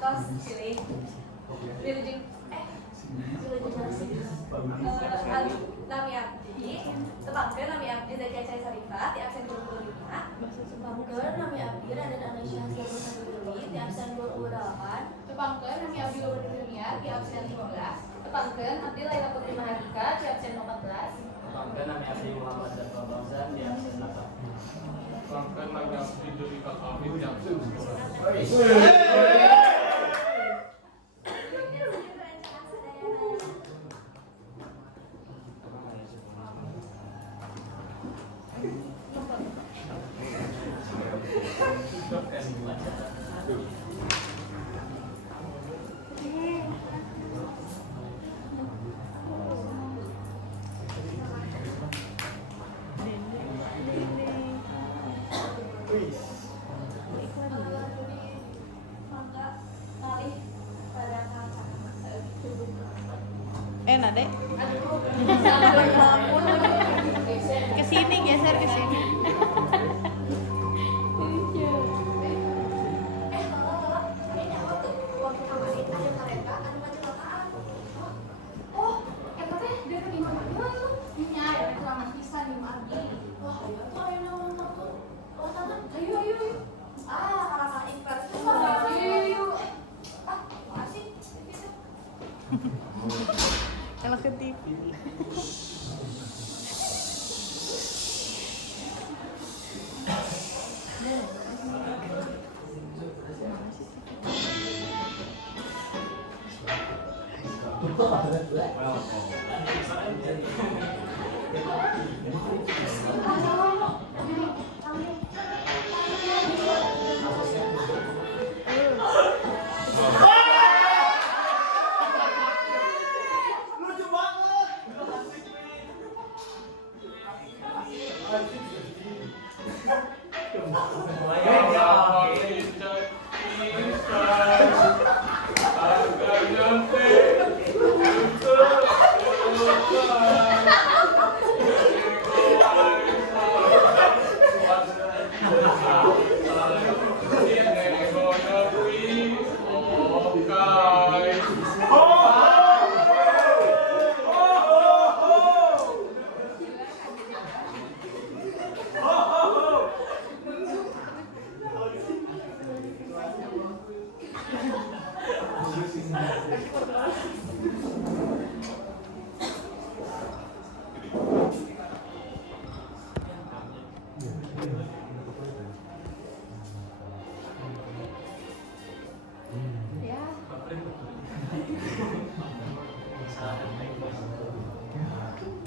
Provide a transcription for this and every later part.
tos pilih pilih nami abdi tepangkeun nami abdi Zaki Acai Sarifat di absen 25 Tepangkeun nami abdi Raden Anaisyah Hasil Dewi di absen 28. tepangkeun nami abdi Lulun Dunia di absen 15 tepangkeun abdi Laila Putri Mahardika di absen 14 tepangkeun nami abdi Muhammad Zafar Fauzan di absen 8. Tepangkeun nami abdi Judika Kamil di absen 11. Nade kesini geser kesini. Kalau ke TV.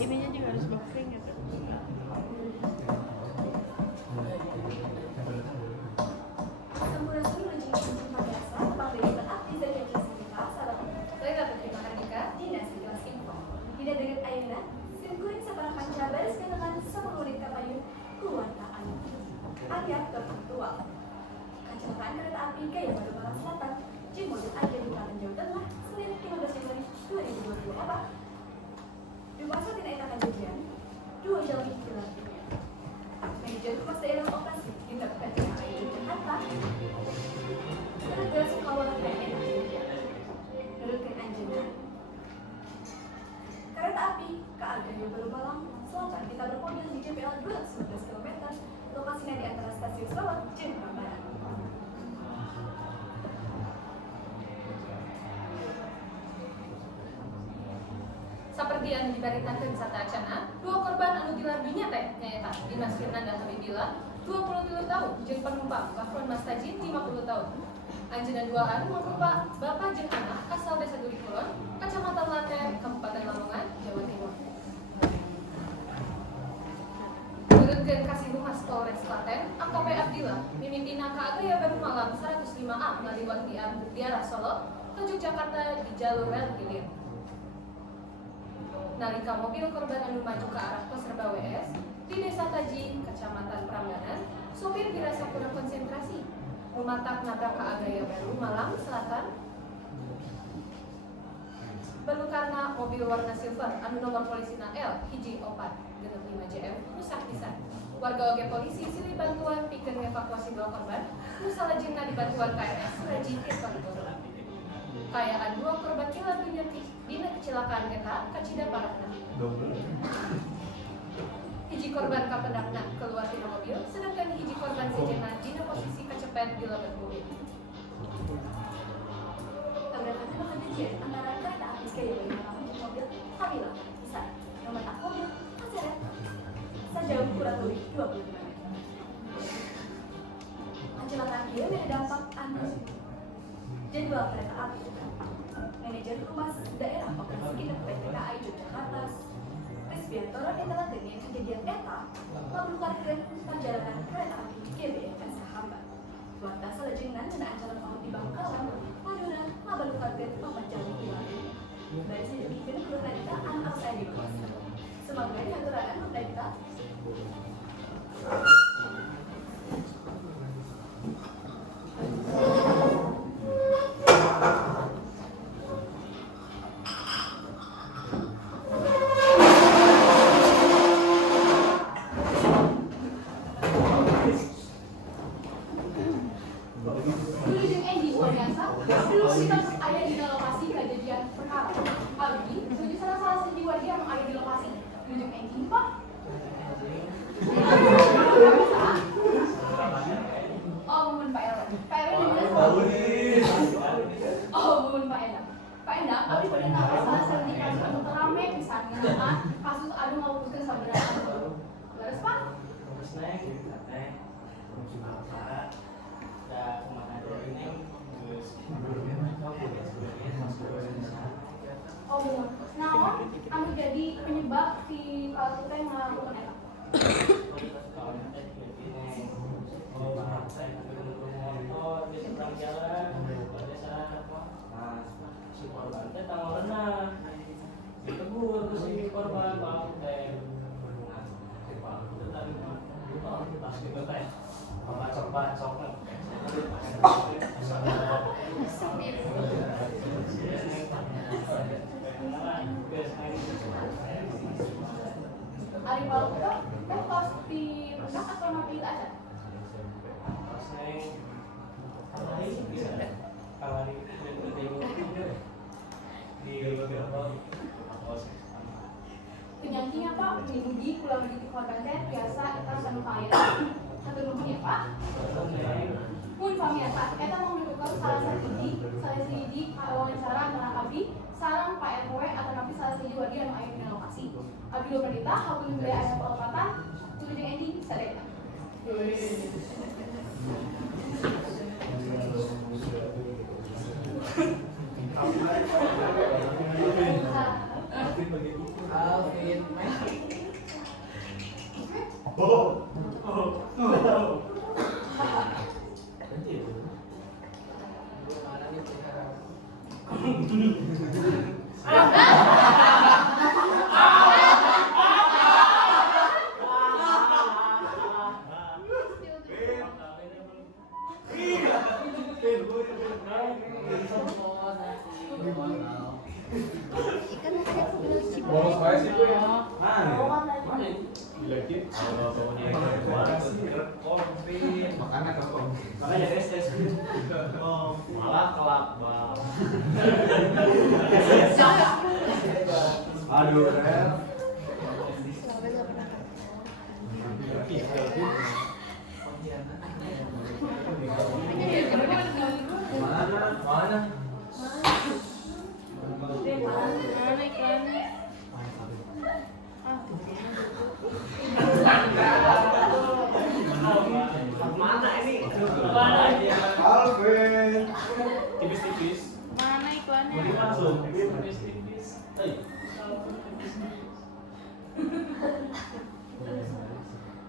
Ininya juga harus buffering gitu. Tidak dengan ayunan, sirkuit sepanjang baris kenangan 10 menit kapayun keluargaan. Ayat tertual. Kecelakaan kereta api gaya Bandung Barat Selatan, Jim mobil aja di Klaten Jawa Tengah, Senin 15 Januari 2024. Di masa tidak enakan hujan, 2 jam lebih dilakukan. Manajer Humas Daerah Operasi dilakukan dengan ayat Jakarta. Tenaga Sukawalan PN menurutkan anjingnya. Kereta api KAGA Baru Malang Selatan kita bermobil di JPL 211 km, lokasinya di antara stasiun Srawat dan Prambanan. Seperti anu dibaritakeun sataacana, 2 korban anu gilar dunya teh nyaeta Dimas Firnanda Habibila 23 tahun jeung penumpang Bahron Mastajin 50 tahun. Anjeunna duaan mangrupa bapak jeung anak asal Desa Duri Kulon, Kecamatan Laten, Kabupaten Lamongan, Jawa Timur. Nurutkeun Kasih Humas Polres Klaten, AKP Abdillah, mimitina KAGA Baru Malang 105A ngaliwat di arah Solo, ke Yogyakarta di jalur rel hilir. Nalika mobil korban anu maju ke arah pos Serba WS di Desa Taji, Kecamatan Prambanan, sopir dirasa kurang konsentrasi, mematak nabrak KAGA Baru Malang Selatan. Baru karena mobil warna silver anu nomor polisina L hiji 465 JM rusak pisan. Warga oge polisi silih bantuan pikeun ngevakuasi 2 korban, nu salajengna dibantuan KRS Raji Tirtonegoro. Kayak dua korban kila dina kecelakaan eta kacida parahna. Hiji korban kapendakna keluar tina mobil, sedangkan hiji korban sejenna dina posisi kecepet di lebat mobil. Tabrakan bakal kejadian antara kereta api gaya bayi mengalami mobil Kamila bisa memetak mobil terseret sejauh kurang lebih 25 meter. Kecelakaan dia berdampak aneh. Jadwal kereta api. Manajer Humas Daerah Operasi Induk PT KAI Yogyakarta, Krisbiantoro ditelatenin kejadian eta mablukarkeun perjalanan kereta api GBFS Hambat. Warta salajengna ngeunaan calon maut di Bangkalan, paduna mablukarkeun pamajali ilang. Bari sadeukeun keluarga eta anak saya di Bekasi. Semoga dihaturaken pemerintah. Kasus adu ngawurkeun sabaraha. Leres Pak? Terus naik gitu teh. Da kumaha deui neng geus Oh, naon anu jadi penyebab si kalau teh ngelakukan eta? di seberang jalan pada saat si korban teh tanggal renang ditegur terus si korban bang teh pas gitu teh coba Ari Palu itu teh pas di renang atau mati aja? pas neng kalau di Penyangking apa? Diuji pulang di korban teh biasa eta anu kaya. Satu nuhun ya Pak. Mun pamiasa eta mau menentukan salah sahiji wawancara antara abdi sareng Pak RW atau napi salah sahiji warga anu aya dina lokasi. Abdi lo perintah hapunten beli aya pelepatan tuluy jeung ending sadaya. makanya tes malah kelak bang aduh mana mana ini? Mana ini? Alvin. Tipis-tipis. Mana iklannya? Beli langsung. Tipis-tipis.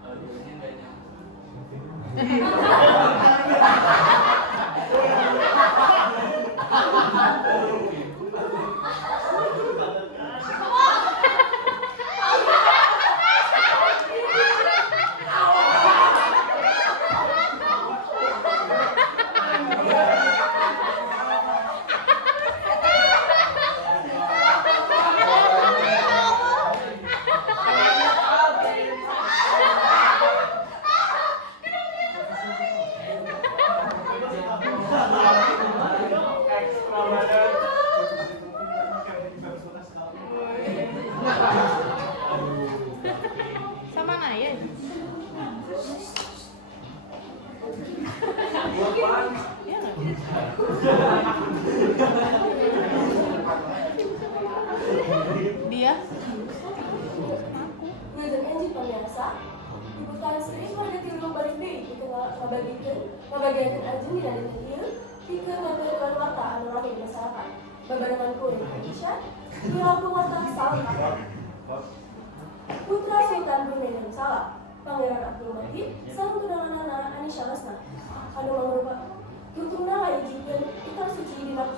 Aduh, ini enggak Bagian Arjun di Nadine Hill, Pika ngabelukan warta anu rame di masyarakat. Babarengan kuring Indonesia, dilaku warta salam kapal. Putra Sultan Brunei Darussalam, Pangeran Abdul Majid, sareng tunanganana Anisha Lesna, anu mangrupa tutungna ngajikeun kitab suci dina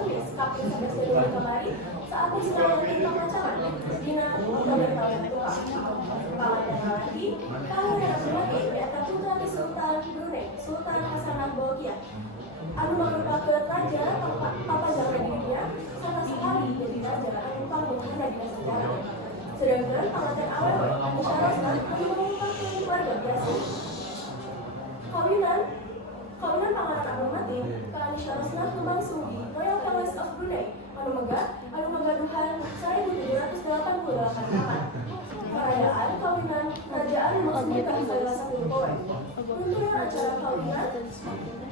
kemis kapten 11 Februari kemarin saat diselayangkeun pacaran dina Oktober tahun tua. Pangeran lagi, Pangeran Abdul Majid eta putra ti Sultan Brunei, Sultan Hasanah Bolkiah, anu mangrupakeun raja papanjang di dunia, sama sekali jadi raja anu pangmuhna dina sejarah. Sedangkan Pangeran awewe Anisha Lesna anu mangrupakeun keluarga biasa. Kawinan Pangeran Abdul Majid ka Anisha Lesna lumangsung di Royal Palace of Brunei anu magaduhan 1788 taman. Perayaan kawinan kerajaan maksudkan salah satu poe. Untuk acara kawinan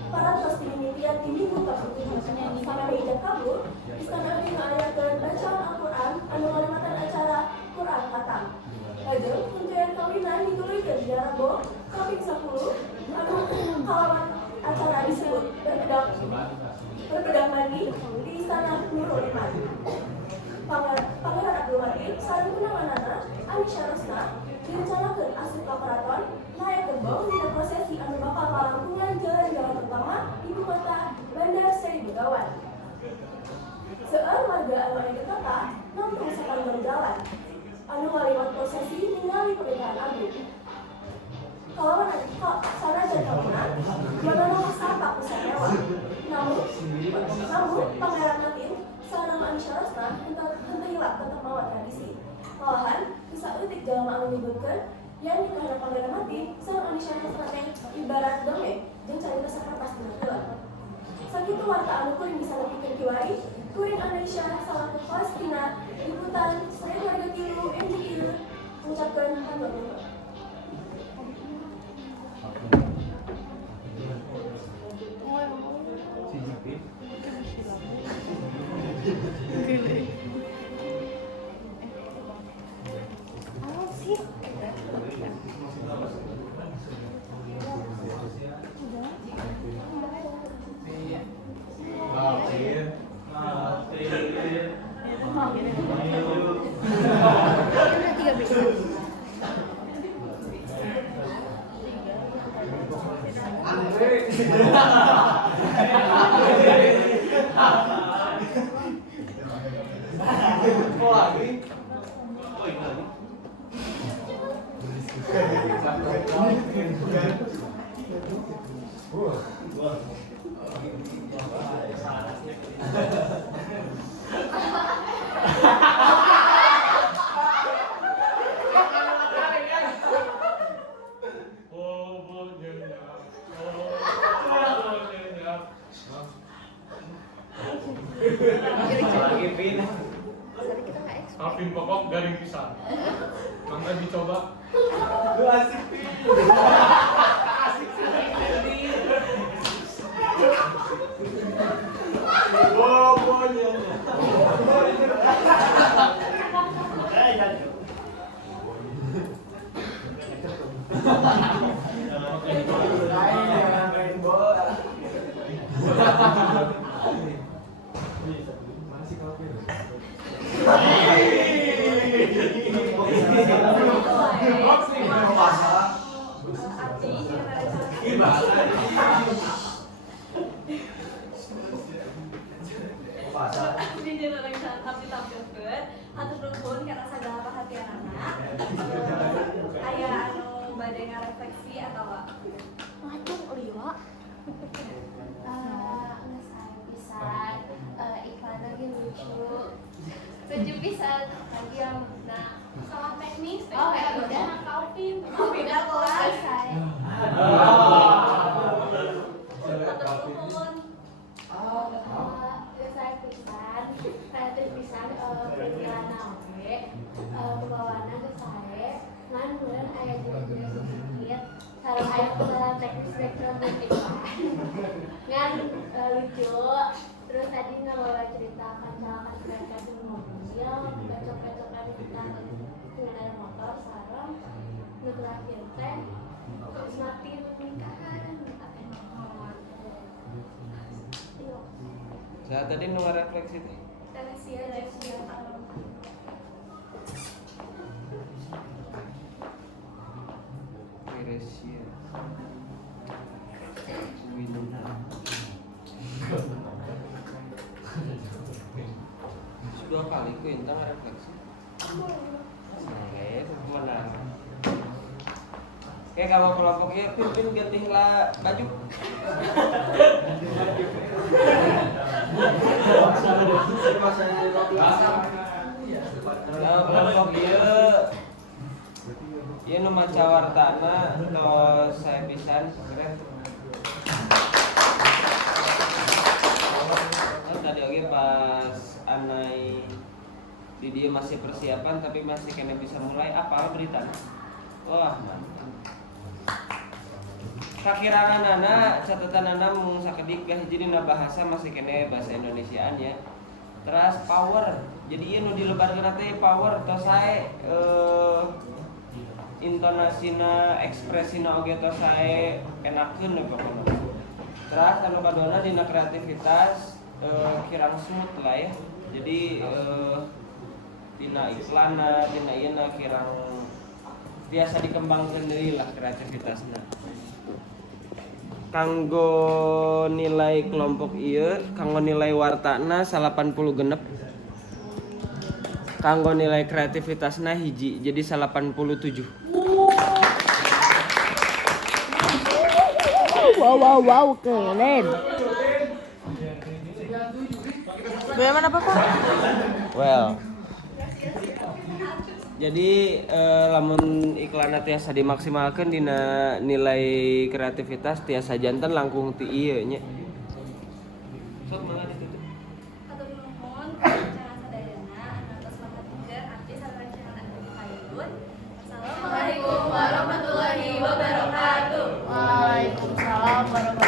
para pasti dimimpian di minggu ke-7 sampai ijab kabul istana abdi ngayakeun bacaan Al-Qur'an anu ngalimatan acara Qur'an Khatam. Lajeng punceun kawinan dituluykeun di Rebo kaping 10 anu kalawan acara disebut berbedang mandi di Istana Nurul Iman. Pangeran Abdul Majid sareng tunanganana Anisha Lesna direncanakeun asup ka keraton naik gerbong dina prosesi anu bakal kalangkungan jalan-jalan utama ibu kota Bandar Seri Begawan. Seueur warga anu aya di kota namtung sapanjang jalan anu ngaliwat prosesi ningali pernikahan agung. Kalawan sanajan kawinan, jangan sapa pusat mewah. Namun Pangeran Majid sareng Anisha Lesna henteu hilap tetep mawa tradisi. Malahan, bisa eutik jalma anu nyebutkeun yen nikahna Pangeran Majid sareng Anisha Lesna teh ibarat dongeng jeung carita sakertas dina heula. Sakitu warta anu kuring bisa nepikeun kiwari, kuring Anisha salaku Palestina liputan 103 MJQ ngucapkeun hatur nuhun. Alvin pokok garing pisan. Mangga dicoba. Asik Pin. Asik sekali. Bobonya. Main bola. Masih kafir. Di generasi abdi tampilkeun hatur nuhun karena sagala perhatian anak. Aya anu bade ngarefleksi atawa Macam liwa. Ngesay pisan, iklan lagi lucu. Setuju pisan lagi yang nah salah teknis. Oh ya udah Calvin. Oh beda kelas. hatur nuhun. Ngesay pisan, kreatif pisan pikiran nawe, kebawaana ngesay. Ngan meureun aya juga sedikit. Sareng aya kesalahan teknis background iklan. Ngan lucu. Terus tadi ngebawa cerita kecelakaan kereta di mobil, kecok-kecokan kita pengendara motor, sarang nu terakhir teh terus mati nikahan. Saat tadi nu refleksi teh. Teresia Alon. Teresia. Winona. Sudah kali ku intang refleksi. Saya mana? Kayak kalau kelompok ya pimpin ganti lah baju. Kalau kelompok ya nu maca wartana tos saya pisan keren. Tadi oke pas anai di dia masih persiapan tapi masih kena bisa mulai apa berita. Wah mantap. Kakirana nana catatan nana mung sakedik gah hiji dina bahasa masih kena bahasa Indonesiaan ya. Terus power. Jadi ieu nu dilebarkeun teh power tos sae intonasina ekspresina oge tos sae enakeun pokona. Terus anu kadona dina kreativitas kirang smooth lah ya. Jadi dina iklanna dina ieu kirang biasa dikembangkan deui lah kreativitasna. Kanggo nilai kelompok ieu, kanggo nilai wartana 80 genep. Kanggo nilai kreativitasna hiji, jadi 87. Wow, keren. Bagaimana Bapak? Well. Jadi lamun iklanna tiasa dimaksimalkeun dina nilai kreativitas tiasa janten langkung ti ieu nya. Sok mangga ditutup.